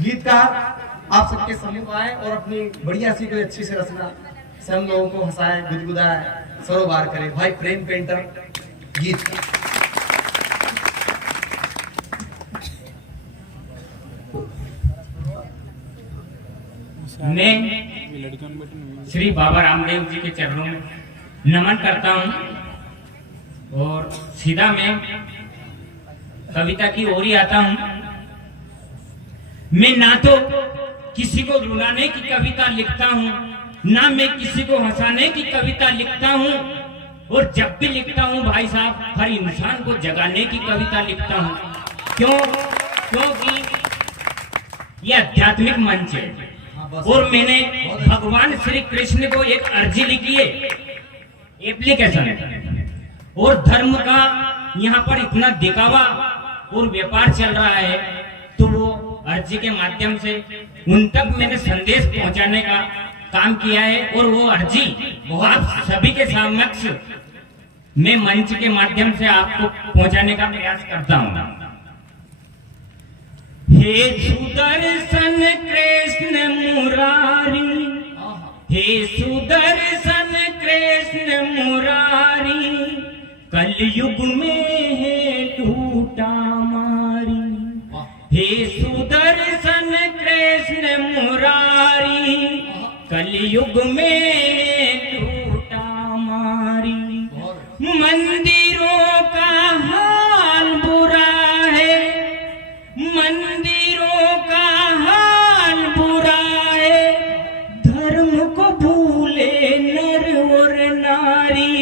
गीतकार आप सबके सम्मुख आए और अपनी बढ़िया सी कोई अच्छी सी रचना से हम लोगों को हंसाए, गुदगुदाए, सरोबार करे। भाई प्रेम पेंटर गीत मैं श्री बाबा रामदेव जी के चरणों में नमन करता हूं और सीधा मैं कविता की ओर ही आता हूं। मैं ना तो किसी को रुलाने की कविता लिखता हूं, ना मैं किसी को हंसाने की कविता लिखता हूं, और जब भी लिखता हूं भाई साहब हर इंसान को जगाने की कविता लिखता हूं। क्योंकि यह आध्यात्मिक मंच है और मैंने भगवान श्री कृष्ण को एक अर्जी लिखी है, एप्लीकेशन है, और धर्म का यहाँ पर इतना दिखावा और व्यापार चल रहा है, तो वो अर्जी के माध्यम से उन तक मैंने संदेश पहुंचाने का काम किया है। और वो अर्जी आप सभी के समक्ष मैं मंच के माध्यम से आपको पहुंचाने का प्रयास करता हूँ। हे सुदर्शन कृष्ण मुरारी, हे सुदर्शन कृष्ण मुरारी, कलयुग में है लूटा मारी। हे सुदर्शन कृष्ण मुरारी, कलयुग में है लूटा मारी। मंदिरों का हाल बुरा है, मंदिरों का हाल बुरा है, धर्म को भूले नर और नारी।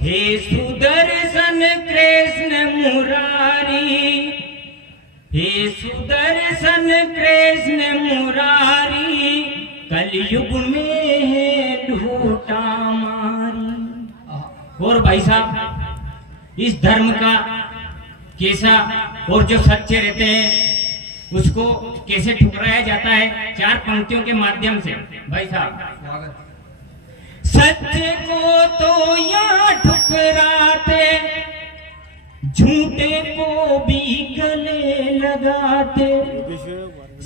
हे सुदर्शन कृष्ण मुरारी, हे सुदर्शन कृष्ण मुरारी, कलयुग में है लूटा मारी। और भाई साहब इस धर्म का कैसा और जो सच्चे रहते हैं उसको कैसे ठुकराया जाता है, चार पंक्तियों के माध्यम से। भाई साहब सत्य को तो यहाँ ठुकराते, झूठे को भी गले लगाते।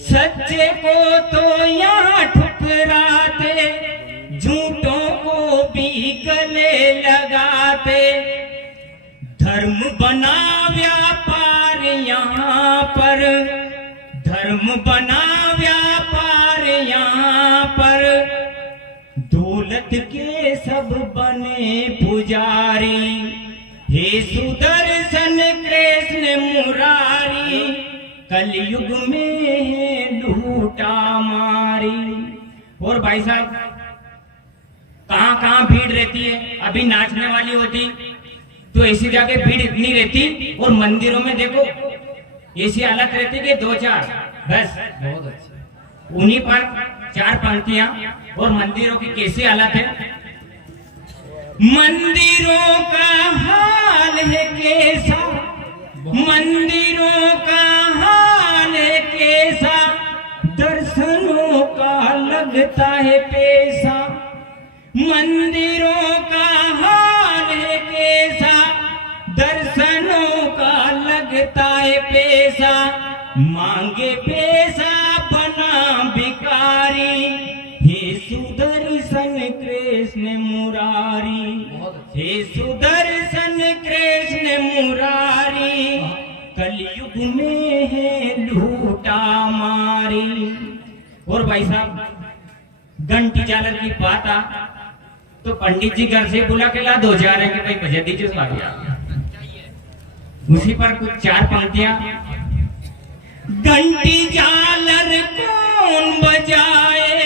सच्चे को तो यहाँ ठुकराते, झूठों को भी गले लगाते। धर्म बना व्यापार यहाँ पर, धर्म बना व्यापार यहाँ पर, दौलत के सब बने पुजारी। हे सुदर्शन कृष्ण मुरारी, कलयुग में है लूटा मारी। और भाई साहब कहाँ भीड़ रहती है, अभी नाचने वाली होती तो ऐसी जगह भीड़ इतनी रहती, और मंदिरों में देखो ऐसी हालत रहती कि दो चार बस, बहुत अच्छी उन्हीं पर चार पंक्तियां। और मंदिरों की कैसी हालत है, मंदिरों का हाल है कैसा, मंदिरों का हाल है कैसा, दर्शनों का लगता है पैसा। मंदिरों का हाल है कैसा, दर्शनों का लगता है पैसा, मांगे पैसा बना भिखारी। हे सुदर्शन कृष्ण मुरारी, हे सुदर्शन कृष्ण मुरारी, कलयुग में है लूटा मारी। और भाई साहब घंटी झालर की बात आ तो पंडित जी घर से बुला के ला दो जा रहे कि भाई बजा दीजिए उसी पर कुछ चार पंक्तियां। घंटी झालर कौन बजाए,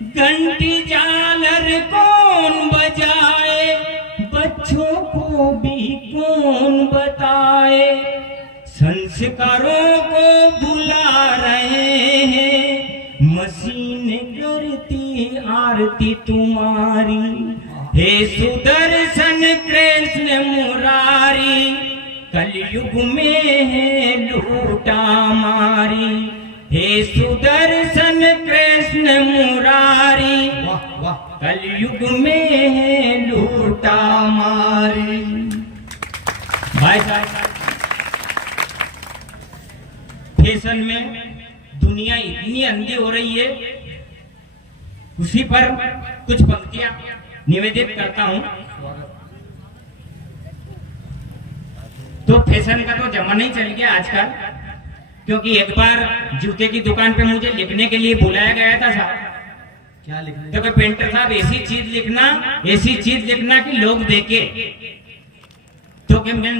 घंटी झालर कौन बजाए, बच्चों को भी कौन बताए। संस्कारों को बुला रहे हैं, मशीन करती आरती तुम्हारी। हे सुदर्शन कृष्ण मुरारी, कलयुग में है लूटा मारी। हे सुदर्शन कृष्ण मुरारी, कलयुग में है लूटा मारी। भाई साहब फैशन में दुनिया इतनी अंधी हो रही है, उसी पर कुछ पंक्तियां निवेदित करता हूं। तो फैशन का तो जमाना ही चल गया आजकल, क्योंकि एक बार जूते की दुकान पे मुझे लिखने के लिए बुलाया गया था साहब। क्या लिखने? तो पेंटर साहब ऐसी चीज लिखना कि लोग देखे। तो कि मैं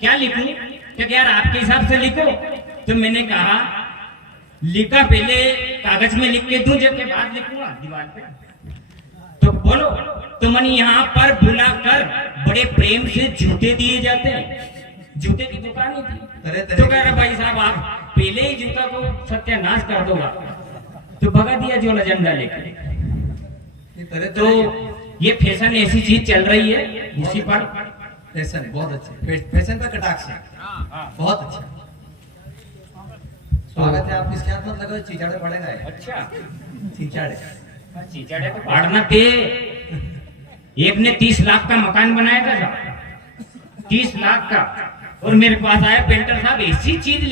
क्या लिखूं? कि यार आपके हिसाब से लिखो। तो मैंने कहा लिखा पहले कागज में लिख के दूं, जबकि बाद लिखूंगा दीवार पे। तो बोलो, तो मन यहाँ पर बुलाकर बड़े प्रेम से जूते दिए जाते हैं। जूते की दुकान ही थी। तो कह रहा भाई साहब आप पहले ही जूता को सत्यानाश कर दोगा। तो भगा दिया जो एजेंडा लेके। तो ये फैशन ऐसी चीज चल रही है, उसी पर फैशन है, बहुत अच्छे फैशन का कटाक्ष है, बहुत अच्छा। स्वागत है आप। इसके हाथ मत लगाओ, चीचाड़े पड़ेगा। अच्छा चीचाड़े तो पाड़ना थे। एक ने 30 लाख का मकान बनाया था साहब, 30 लाख का। और मेरे पास आया पेंटर साहब ऐसी चीज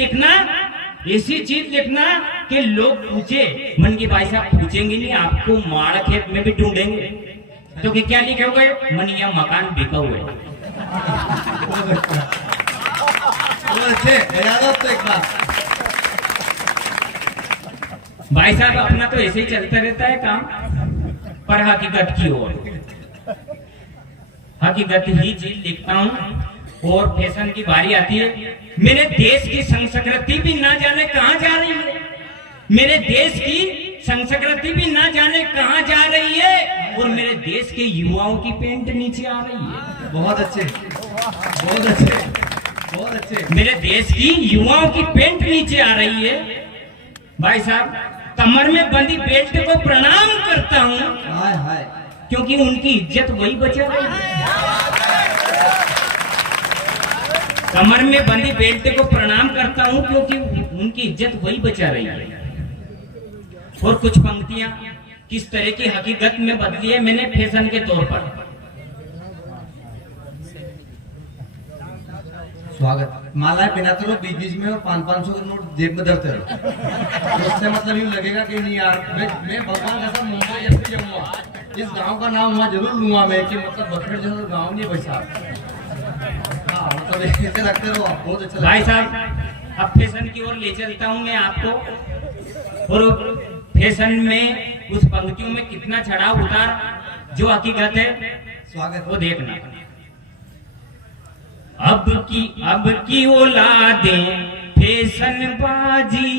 लिखना कि लोग पूछे। मन की भाई साहब पूछेंगे नहीं, आपको माड़ खेत में भी ढूंढेंगे। तो क्या लिखे हुए? मन यह मकान बिका हुआ है। तो एक बात भाई साहब अपना तो ऐसे ही चलता रहता है काम, पर हकीकत की ओर हकीकत ही चीज लिखता हूँ। और फैशन की बारी आती है, मेरे देश की संस्कृति भी ना जाने कहाँ जा रही है। मेरे देश की संस्कृति भी ना जाने कहाँ जा रही है, और मेरे देश के युवाओं की पेंट नीचे आ रही है। बहुत अच्छे, बहुत अच्छे, बहुत अच्छे। मेरे देश की युवाओं की पेंट नीचे आ रही है। भाई साहब कमर में बंधी बेल्ट को प्रणाम करता हूँ, हाय हाय, क्योंकि उनकी इज्जत वही बचा रही है। कमर में बंधी बेल्ट को प्रणाम करता हूँ, क्योंकि उनकी इज्जत वही बचा रही है। और कुछ पंक्तियां किस तरह की हकीकत में बदली है मैंने फैशन के तौर पर। स्वागत। मालाएं पहनाते रहो बीच बीच में, और 500 का नोट जेब में धरते रहो। तो उससे मतलब यूँ लगेगा कि नहीं यार, मैं भगवान का सब मुंबई जब भी जाऊंगा, इस गांव का नाम वहाँ जरूर लूंगा मैं, कि मतलब बखर जैसा गाँव नहीं भाई साहब। हाँ मतलब ऐसे लगते रहो आप, बहुत अच्छा भाई साहब अब फैशन की ओर ले चलता हूँ मैं आपको। और फैशन में उस पंक्तियों में कितना चढ़ाव उतार जो हकीकत है, स्वागत वो देखना। अब की औलादें फैशन बाजी,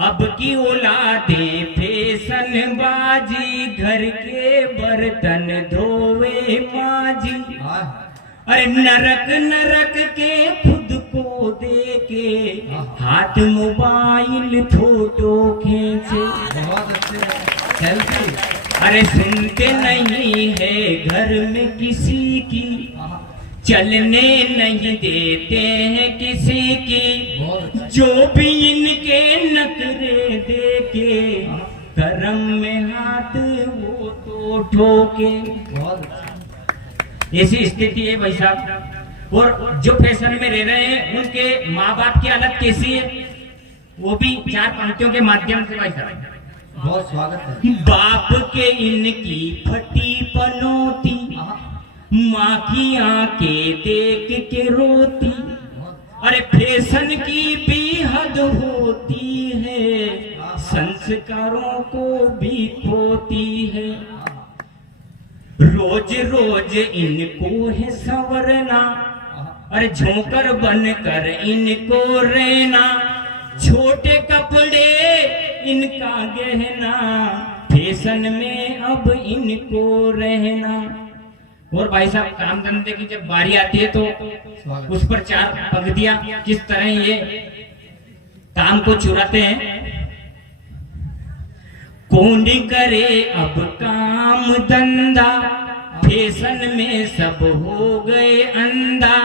अब की औलादें फैशन बाजी, घर के बर्तन धोवे माजी। अरे नरक के खुद को देके, हाथ मोबाइल फोटो खींचे। बहुत अच्छे सेल्फी। अरे सुनते नहीं है घर में किसी की, चलने नहीं देते हैं किसी की। जो भी इनके नखरे देखे, करम में हाथ वो तो ठोके। ऐसी स्थिति है भाई साहब। और जो फैशन में रह रहे हैं उनके माँ बाप की हालत कैसी है, वो भी 4 पंक्तियों के माध्यम से भाई साहब। बहुत स्वागत है। बाप के इनकी फटी पनौती, माँ की आंखें देख के रोती। अरे फैशन की भी हद होती है, संस्कारों को भी खोती है। रोज रोज इनको है संवरना, अरे झोंकर बनकर इनको रहना। छोटे कपड़े इनका गहना, फैशन में अब इनको रहना। और भाई साहब काम धंधे की जब बारी आती है तो उस पर 4 पंक्तियां किस तरह ये काम को चुराते हैं। कौन करे अब काम धंधा, फैशन में सब हो गए अंधा।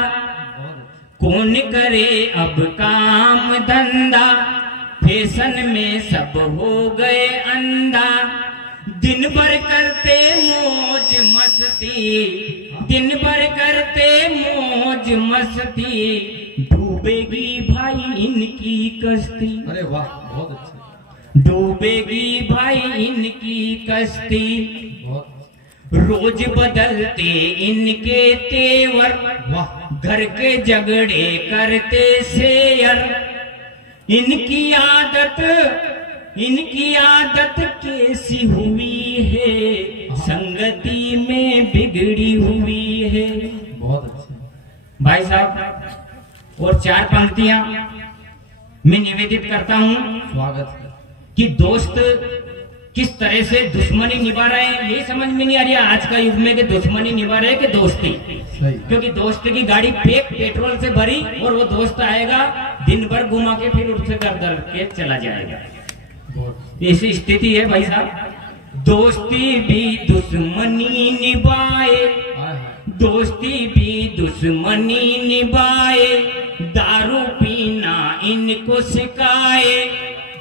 कौन करे अब काम धंधा, फैशन में सब हो गए अंधा। दिन भर करते मौज मस्ती, दिन भर करते मौज मस्ती, डूबेगी भाई इनकी कश्ती। अरे वाह बहुत अच्छा। डूबेगी भाई इनकी कश्ती, रोज बदलते इनके तेवर, घर के झगड़े करते शेयर। इनकी आदत कैसी हुई है, संगति में बिगड़ी हुई है। बहुत अच्छा भाई साहब, और 4 पंक्तियां मैं निवेदित करता हूं स्वागत है। कि दोस्त किस तरह से दुश्मनी निभा रहे हैं, ये समझ में नहीं आ रही है आज का युग में कि दुश्मनी निभा रहे हैं कि दोस्ती। सही। क्योंकि दोस्त की गाड़ी पेट्रोल से भरी और वो दोस्त आएगा दिन भर घुमा के फिर उससे दर के चला जाएगा। ऐसी स्थिति है भाई साहब। दोस्ती भी दुश्मनी निभाए, दोस्ती भी दुश्मनी निभाए, दारू पीना इनको सिखाए,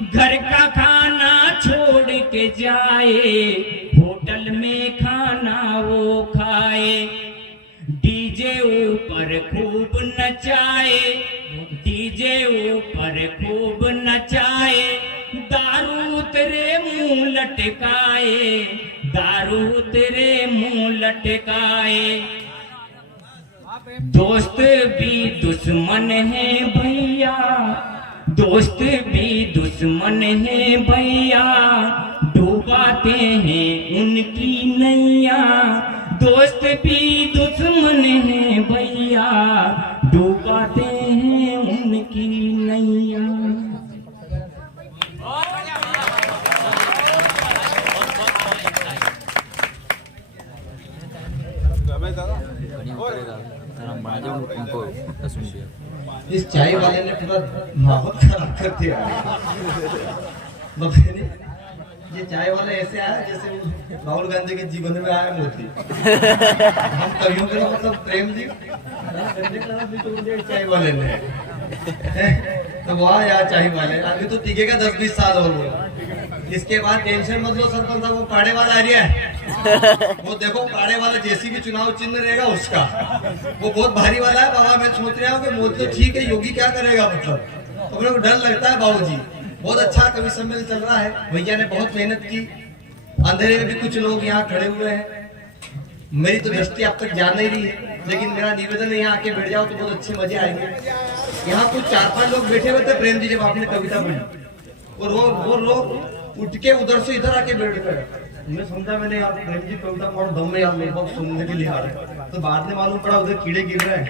घर का खाना छोड़ के जाए, होटल में खाना वो खाए, डीजे ऊपर खूब नचाए, डीजे ऊपर खूब नचाए, दारू तेरे मुंह लटकाए, दारू तेरे मुंह लटकाए। दोस्त भी दुश्मन है भैया, दोस्त भी दुश्मन है भैया, डूबाते हैं उनकी नैया। दोस्त भी दुश्मन है भैया, डूबाते हैं उनकी नैया। इस चाय वाले ने पूरा माहौल खराब कर दिया। ये चाय वाला ऐसे आया जैसे राहुल गांधी के जीवन में आया मोदी। हम कवियों के मतलब प्रेम जी तो चाय वाले ने तो वाह यार चाय वाले, अभी तो टिकेगा 10-20 साल और इसके बाद टेंशन मत लो सरपंच साहब, वो पाड़े वाला एरिया है, वो देखो पाड़े वाला जैसी भी चुनाव चिन्ह रहेगा उसका, वो बहुत भारी वाला है बाबा। मैं सोच रहा हूँ कि मोदी तो ठीक है, योगी क्या करेगा मतलब, तो मेरे को डर लगता है बाबूजी। बहुत अच्छा कवि सम्मेलन चल रहा है, भैया ने बहुत मेहनत की, अंधेरे में भी कुछ लोग यहाँ खड़े हुए हैं। मेरी तो दृष्टि अब तक जा नहीं रही है, लेकिन मेरा निवेदन है यहाँ आके बैठ जाओ तो बहुत अच्छे मजे आएंगे। यहाँ कुछ 4-5 लोग बैठे हुए थे प्रेम जी, जब आपने कविता पढ़ी और वो लोग उठ के उधर से इधर आके बैठ गए। मैं समझा मैंने यार प्रेम जी कविता पढ़ दम में यार लोग सुनने के लिए आ रहे, तो बाद में मालूम पड़ा उधर कीड़े गिर रहे हैं।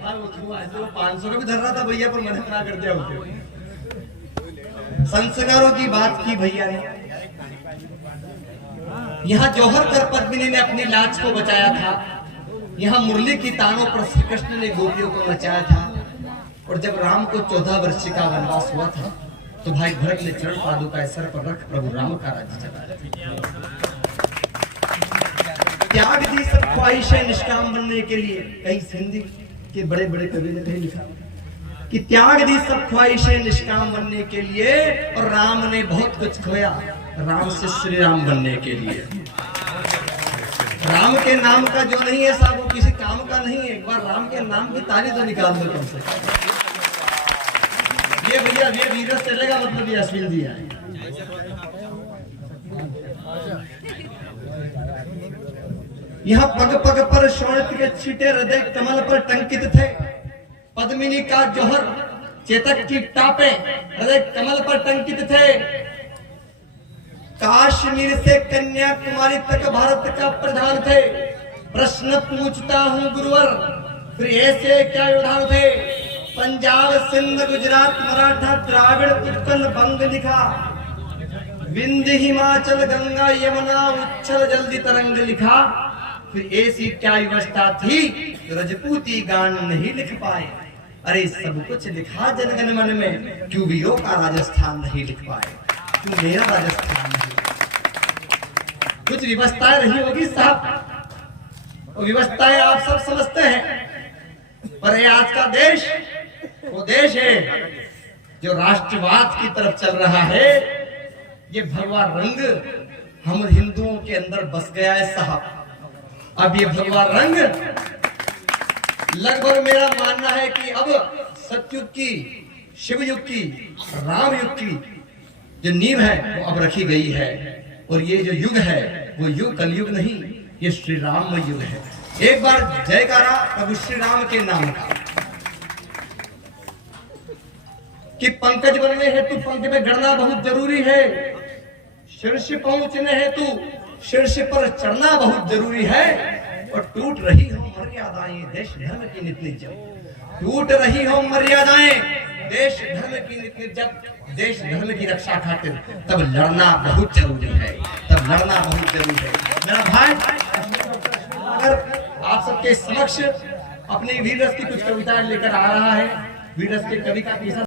500 का भी धर रहा था भैया, पर मैंने मना कर दिया उसे। संस्कारों की बात की भैया ने। यहाँ जौहर कर पद्मिनी ने अपनी लाज को बचाया था, यहाँ मुरली की तानों पर श्री कृष्ण ने गोपियों को नचाया था, और जब राम को 14 वर्ष का वनवास हुआ था तो भाई भरत ने चरण पादुका सर पर रख प्रभु राम का राज्य चलाया। त्याग दी सब ख्वाहिशें निष्काम बनने के लिए, कई हिंदी के बड़े बड़े कवि ने कहीं लिखा कि त्याग दी सब ख्वाहिशें निष्काम बनने के लिए, और राम ने बहुत कुछ खोया राम से श्री राम बनने के लिए। राम के नाम का जो नहीं है साहब वो किसी काम का नहीं है। एक बार राम के नाम की ताली तो निकाल दो कम से। ये भैया ये वीरस चलेगा, मतलब ये अश्विन जी आए। यहाँ पग पग पर शोणित के छींटे हृदय कमल पर टंकित थे, पद्मिनी का जौहर चेतक की टापे हृदय कमल पर टंकित थे। काश्मीर से कन्याकुमारी तक भारत का प्रधान थे। प्रश्न पूछता हूँ गुरुवर, फिर ऐसे क्या उदाहरण थे। पंजाब सिंध गुजरात मराठा द्राविड़ उत्कल बंग लिखा, विंध्य हिमाचल गंगा यमुना उच्छल जल्दी तरंग लिखा। फिर ऐसी क्या व्यवस्था थी रजपूती गान नहीं लिख पाए। अरे सब कुछ लिखा जनगण मन में, क्यों वीरों का राजस्थान नहीं लिख पाए, क्यों मेरा राजस्थान नहीं। कुछ व्यवस्थाएं रही होगी साहब, वो व्यवस्थाएं आप सब समझते हैं, पर ये आज का देश वो देश है जो राष्ट्रवाद की तरफ चल रहा है। ये भगवा रंग हम हिंदुओं के अंदर बस गया है साहब। अब ये भगवा रंग लगभग मेरा मानना है कि अब सतयुग की शिव युग की, राम युग की जो नींव है वो अब रखी गई है। और ये जो युग है वो युग कलयुग नहीं, ये श्री राम युग है। एक बार जयकारा प्रभु श्री राम के नाम का। कि पंकज बनने हेतु पंख में गड़ना बहुत जरूरी है, शीर्ष पहुंचने हेतु शीर्ष पर चढ़ना बहुत जरूरी है। और टूट रही हो मर्यादाएं देश धर्म की नित नित जब, टूट रही हो मर्यादाएं देश धर्म की नित नित जब, देश धर्म की रक्षा खातिर तब लड़ना बहुत जरूरी है, तब लड़ना बहुत जरूरी है। मेरा भाई अगर आप सबके समक्ष अपनी वीर रस की कुछ कविताएं लेकर आ रहा है। वीर रस के कवि का तीसरा